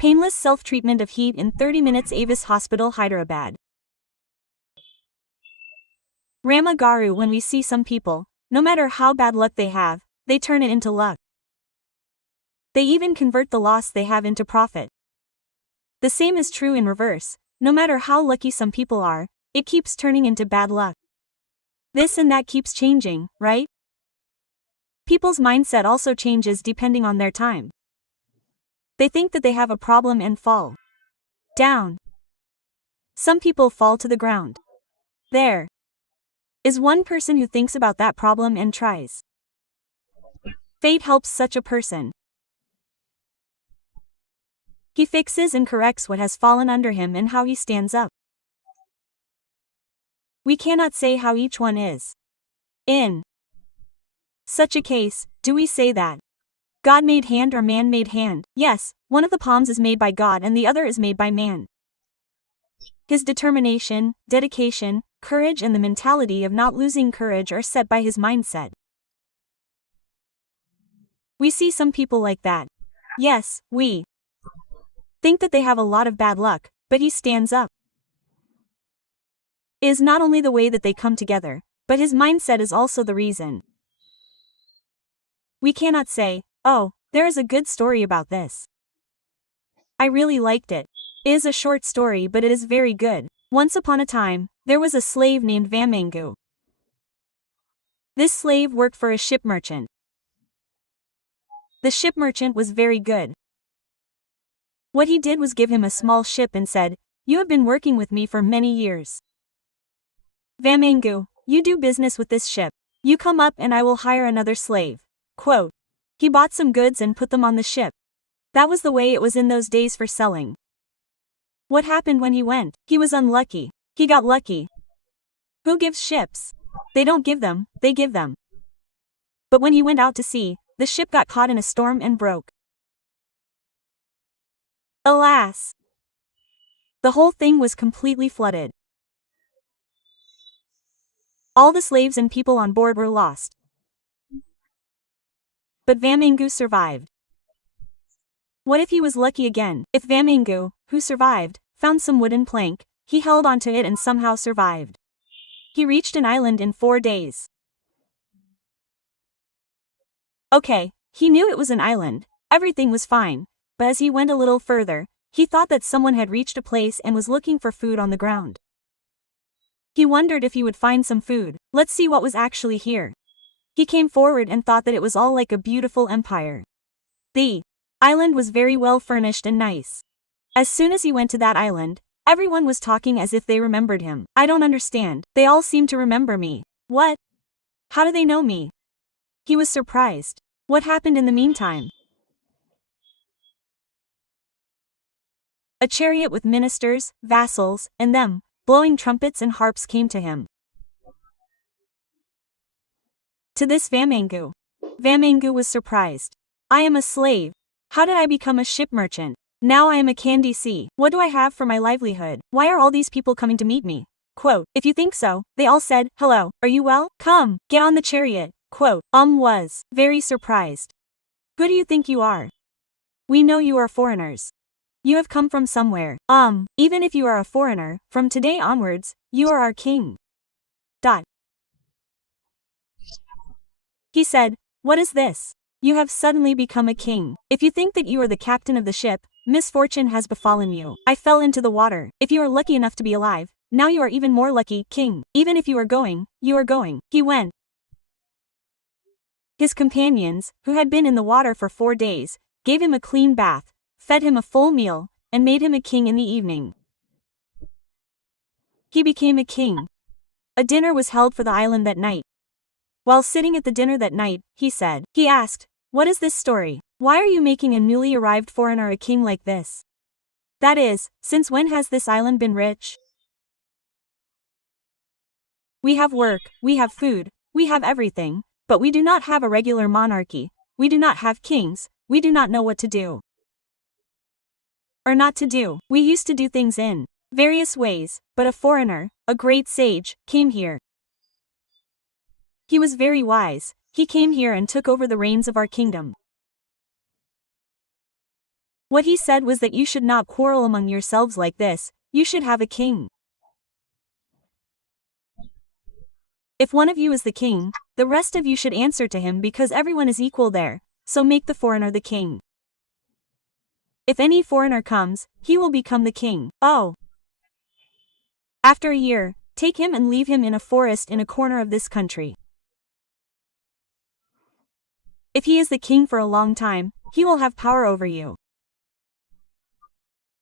Painless self-treatment of heat in 30 minutes. Avis Hospital, Hyderabad. Ramaa Raavi. When we see some people, no matter how bad luck they have, they turn it into luck. They even convert the loss they have into profit. The same is true in reverse. No matter how lucky some people are, it keeps turning into bad luck. This and that keeps changing, right? People's mindset also changes depending on their time. They think that they have a problem and fall down. Some people fall to the ground. There is one person who thinks about that problem and tries. Fate helps such a person. He fixes and corrects what has fallen under him and how he stands up. We cannot say how each one is. In such a case, do we say that God made hand or man made hand? Yes, one of the palms is made by God and the other is made by man. His determination, dedication, courage and the mentality of not losing courage are set by his mindset. We see some people like that. Yes, we think that they have a lot of bad luck, but he stands up. It is not only the way that they come together, but his mindset is also the reason. We cannot say, oh, there is a good story about this. I really liked it. It is a short story but it is very good. Once upon a time, there was a slave named Vamangu. This slave worked for a ship merchant. The ship merchant was very good. What he did was give him a small ship and said, "You have been working with me for many years. Vamangu, you do business with this ship. You come up and I will hire another slave." Quote. He bought some goods and put them on the ship. That was the way it was in those days for selling. What happened when he went? He was unlucky. He got lucky. Who gives ships? They don't give them, they give them. But when he went out to sea, the ship got caught in a storm and broke. Alas! The whole thing was completely flooded. All the slaves and people on board were lost. But Vamangu survived. What if he was lucky again? If Vamangu, who survived, found some wooden plank, he held onto it and somehow survived. He reached an island in 4 days. Okay, he knew it was an island, everything was fine, but as he went a little further, he thought that someone had reached a place and was looking for food on the ground. He wondered if he would find some food. Let's see what was actually here. He came forward and thought that it was all like a beautiful empire. The island was very well furnished and nice. As soon as he went to that island, everyone was talking as if they remembered him. I don't understand. They all seem to remember me. What? How do they know me? He was surprised. What happened in the meantime? A chariot with ministers, vassals, and them, blowing trumpets and harps came to him. To this Vamangu. Vamangu was surprised. I am a slave. How did I become a ship merchant? Now I am a candy sea. What do I have for my livelihood? Why are all these people coming to meet me? Quote, if you think so, they all said, hello, are you well? Come, get on the chariot. Quote, was very surprised. Who do you think you are? We know you are foreigners. You have come from somewhere. Even if you are a foreigner, from today onwards, you are our king. He said, what is this? You have suddenly become a king. If you think that you are the captain of the ship, misfortune has befallen you. I fell into the water. If you are lucky enough to be alive, now you are even more lucky, king. Even if you are going, you are going. He went. His companions, who had been in the water for 4 days, gave him a clean bath, fed him a full meal, and made him a king in the evening. He became a king. A dinner was held for the island that night. While sitting at the dinner that night, he asked, what is this story? Why are you making a newly arrived foreigner a king like this? That is, since when has this island been rich? We have work, we have food, we have everything, but we do not have a regular monarchy, we do not have kings, we do not know what to do. Or not to do. We used to do things in various ways, but a foreigner, a great sage, came here. He was very wise, he came here and took over the reins of our kingdom. What he said was that you should not quarrel among yourselves like this, you should have a king. If one of you is the king, the rest of you should answer to him because everyone is equal there, so make the foreigner the king. If any foreigner comes, he will become the king. Oh. After a year, take him and leave him in a forest in a corner of this country. If he is the king for a long time, he will have power over you.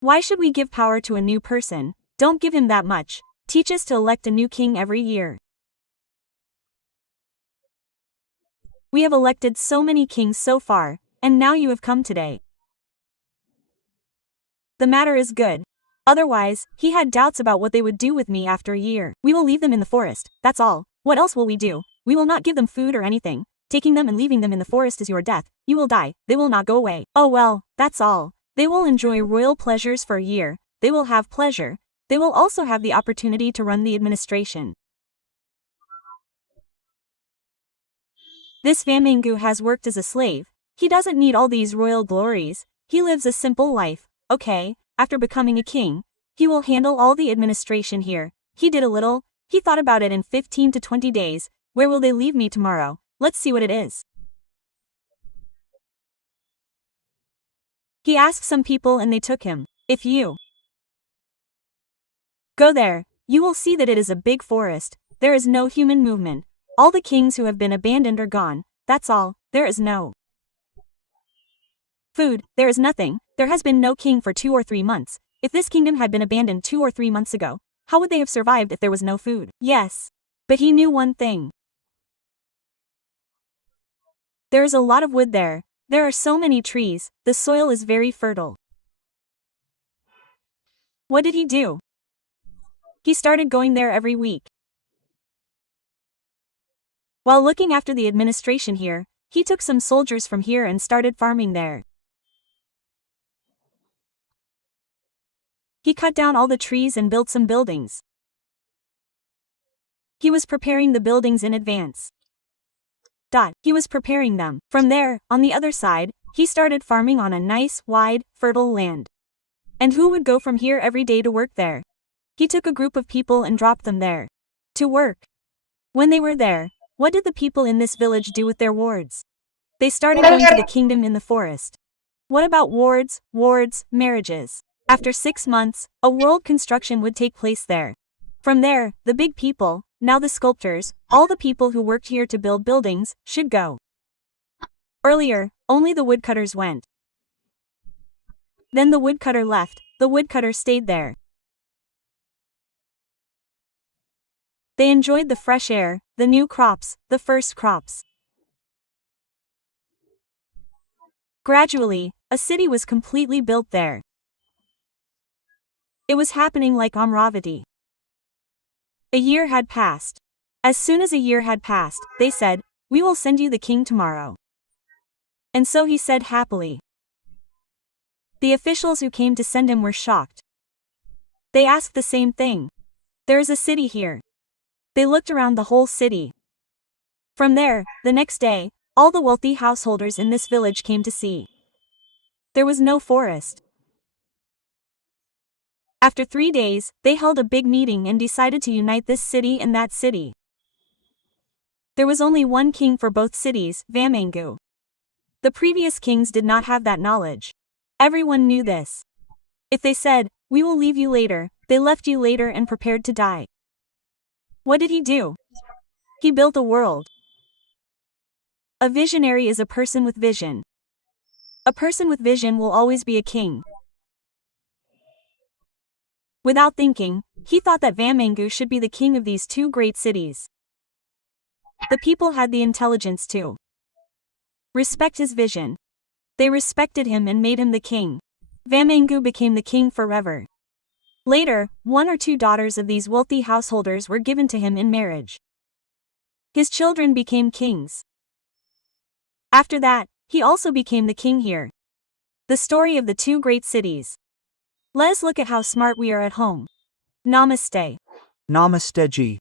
Why should we give power to a new person? Don't give him that much. Teach us to elect a new king every year. We have elected so many kings so far, and now you have come today. The matter is good. Otherwise, he had doubts about what they would do with me after a year. We will leave them in the forest, that's all. What else will we do? We will not give them food or anything. Taking them and leaving them in the forest is your death. You will die. They will not go away. Oh well, that's all. They will enjoy royal pleasures for a year. They will have pleasure. They will also have the opportunity to run the administration. This Vamangu has worked as a slave. He doesn't need all these royal glories. He lives a simple life. Okay, after becoming a king, he will handle all the administration here. He did a little. He thought about it in 15 to 20 days. Where will they leave me tomorrow? Let's see what it is. He asked some people and they took him. If you go there, you will see that it is a big forest. There is no human movement. All the kings who have been abandoned are gone. That's all. There is no food. There is nothing. There has been no king for 2 or 3 months. If this kingdom had been abandoned 2 or 3 months ago, how would they have survived if there was no food? Yes. But he knew one thing. There is a lot of wood there. There are so many trees. The soil is very fertile. What did he do? He started going there every week. While looking after the administration here, he took some soldiers from here and started farming there. He cut down all the trees and built some buildings. He was preparing the buildings in advance. He was preparing them. From there, on the other side, he started farming on a nice, wide, fertile land. And who would go from here every day to work there? He took a group of people and dropped them there to work. When they were there, what did the people in this village do with their wards? They started going to the kingdom in the forest. What about wards, marriages? After 6 months, a world construction would take place there. From there, the big people, now the sculptors, all the people who worked here to build buildings, should go. Earlier, only the woodcutters went. Then the woodcutter left, the woodcutter stayed there. They enjoyed the fresh air, the new crops, the first crops. Gradually, a city was completely built there. It was happening like Amravati. A year had passed. As soon as a year had passed, they said, "We will send you the king tomorrow." And so he said happily. The officials who came to send him were shocked. They asked the same thing. There is a city here. They looked around the whole city. From there, the next day, all the wealthy householders in this village came to see. There was no forest. After 3 days, they held a big meeting and decided to unite this city and that city. There was only one king for both cities, Vamangu. The previous kings did not have that knowledge. Everyone knew this. If they said, "We will leave you later," they left you later and prepared to die. What did he do? He built a world. A visionary is a person with vision. A person with vision will always be a king. Without thinking, he thought that Vamangu should be the king of these 2 great cities. The people had the intelligence to respect his vision. They respected him and made him the king. Vamangu became the king forever. Later, 1 or 2 daughters of these wealthy householders were given to him in marriage. His children became kings. After that, he also became the king here. The story of the 2 great cities. Let's look at how smart we are at home. Namaste. Namaste ji.